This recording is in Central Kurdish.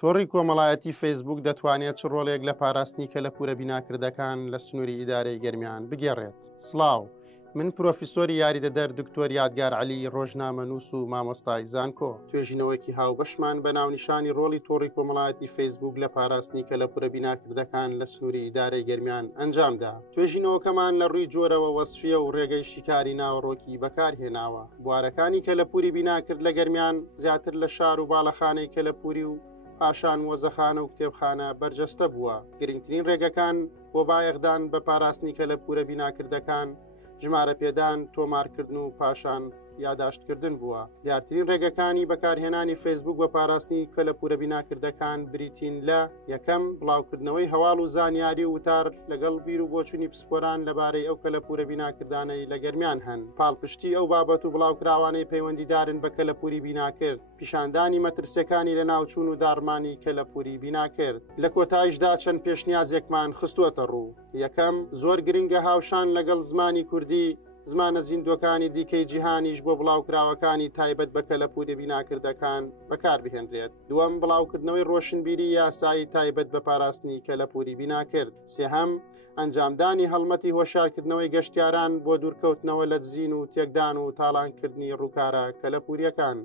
تۆڕی کۆمەڵایەتی فەیسبوک دەتوانێت چ ڕۆڵێک لە پاراستنی کەلەپورە بیناکردەکان لە سنووری ئیدارەی گەرمیان بگێڕێت. سڵاو، من پرۆفیسۆری یاریدەدەر دکتۆر یادگار عەلی ڕۆژنامەنووس و مامۆستای زانکۆ توێژینەوەیەکی هاوبەشمان بە ناونیشانی ڕۆڵی تۆڕی کۆمەڵایەتی فەیسبوک لە پاراستنی کەلەپورە بیناکردەکان لە سنووری ئیدارەی گەرمیان ئەنجامدا. توێژینەوەکەمان لە ڕووی جۆرەوە وەسفیە و ڕێگەی شیکاری ناوەڕۆکی بەکارهێناوە. بوارەکانی کەلەپوری بیناکرد لە گەرمیان زیاتر لە شار و باڵەخانەی کەلەپوری و پاشان وەزەخانە و کتێبخانە بەرجەستە بووە. گرنگترین ڕێگەکان بۆ بایەخدان بە پاراستنی کەلەپورە بیناکردەکان ژمارە پێدان، تۆمارکردن و پاشان یاداشتکردن بووە. دیارترین ڕێگەکانی بەکارهێنانی فەیسبوک بە پاراستنی کەلەپورە بیناکردەکان بریتین لە یەکەم بڵاوکردنەوەی هەواڵ و زانیاری و وتار لەگەڵ بیر و بۆچوونی پسپۆران لەبارەی ئەو کەلەپورە بیناکردانەی لە گەرمیان هەن. پاڵپشتی ئەو بابەت و بڵاوکراوانەی پەیوەندیدارن بە کەلەپوری بیناکرد، پیشاندانی مەترسیەکانی لە ناوچوون و دارمانی کەلەپوری بیناکرد. لە کۆتاییشدا چەند پێشنیازێکمان خستووەتە ڕوو. یەکەم، زۆر گرنگە هاوشان لەگەڵ زمانی کوردی، زمانە زیندوەکانی دیکەی جیهانیش بۆ بڵاوکراوەکانی تایبەت بە کەلەپوری بیناکردەکان بەکاربهێنرێت. دووەم، بڵاوکردنەوەی ڕۆشنبیری یاسایی تایبەت بە پاراستنی کەلەپوری بیناکرد. سێهەم، ئەنجامدانی هەڵمەتی هۆشارکردنەوەی گەشتیاران بۆ دوورکەوتنەوە لە دزین و تێکدان و تاڵانکردنی ڕووکارە کەلەپوریەکان.